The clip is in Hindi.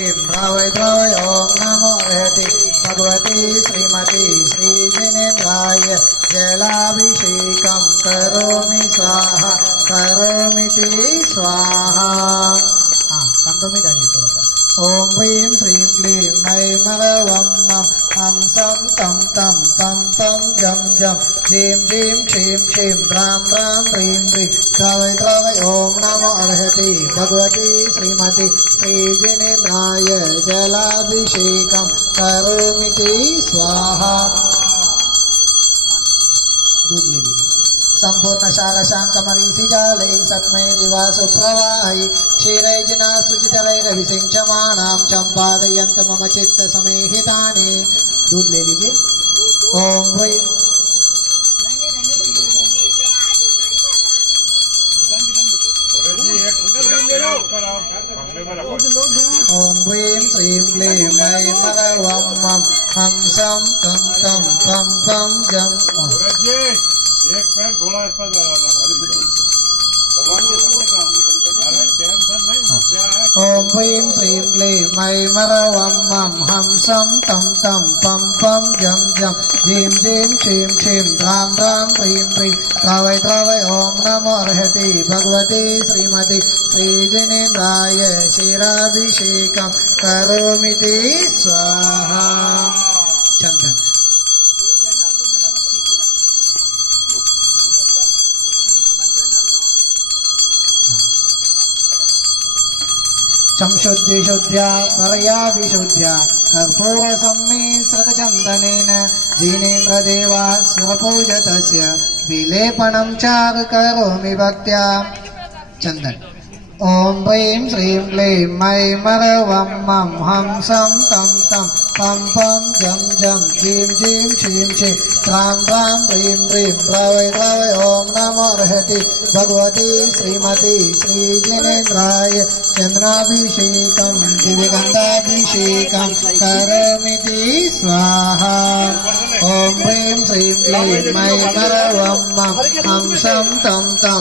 क्लीं द्रावय द्रावय ॐ नमो अर्हति भगवती श्रीमती श्रीजिनेन्द्राय जलाभिषेकं करोमि स्वाहा करोमीति स्वाहा ॐ ह्रीं श्रीं क्लीं मैमरवं मं हंसं तं तं पं पं जं जं जीं जीं क्षीं क्षीं द्रां द्रां ह्रीं ह्रीं द्रावय द्रावय ॐ नमो अर्हति भगवती श्रीमती श्रीजिनेन्द्राय जलाभिषेकं करोमीति स्वाहा। संपूर्ण शाकशाङ्कमरीचिजालै सत्मैरिवा सुप्रवाहै क्षीरैर्जिना शुचितरैरभिषिञ्चमाणां सम्पादयन्त मम चित्तसमेहितानि। दूध ले लीजिए। ओम वै ओम ह्रीं श्रीं क्लीं मैमरवं मं हंसं तं तं पं पं जं एक पैर थोड़ा इस पर ॐ ह्रीं श्रीं क्लीं मैमरवं मं हंसं तं तं पं पं जं जं जीं जीं क्षीं क्षीं द्रां द्रां ह्रीं ह्रीं द्रावय द्रावय ॐ नमो अर्हति भगवती श्रीमती श्रीजिनेन्द्राय क्षीराभिषेकं करोमीति स्वाहा। चंदन संशुद्धि शुद्ध्या परया विशुद्ध्या कर्पूर सम्मिश्रितचन्दनेन जिनेन्द्रदेवास्य पूजतस्य विलेपनं चारु करोमि भक्त्या। चन्दन ॐ ह्रीं श्रीं क्लीं मैमरवं मं हंसं तं तं पं पं जं जं जीं जीं क्षीं क्षीं द्रां द्रां ह्रीं ह्रीं द्रावय द्रावय ॐ नमो अर्हति भगवती श्रीमती श्रीजिनेन्द्राय चन्द्राभिषेकं दिव्यगन्धाभिषेकं करोमीति स्वाहा। ॐ ह्रीं श्रीं क्लीं मैमरवं मं हंसं तं तं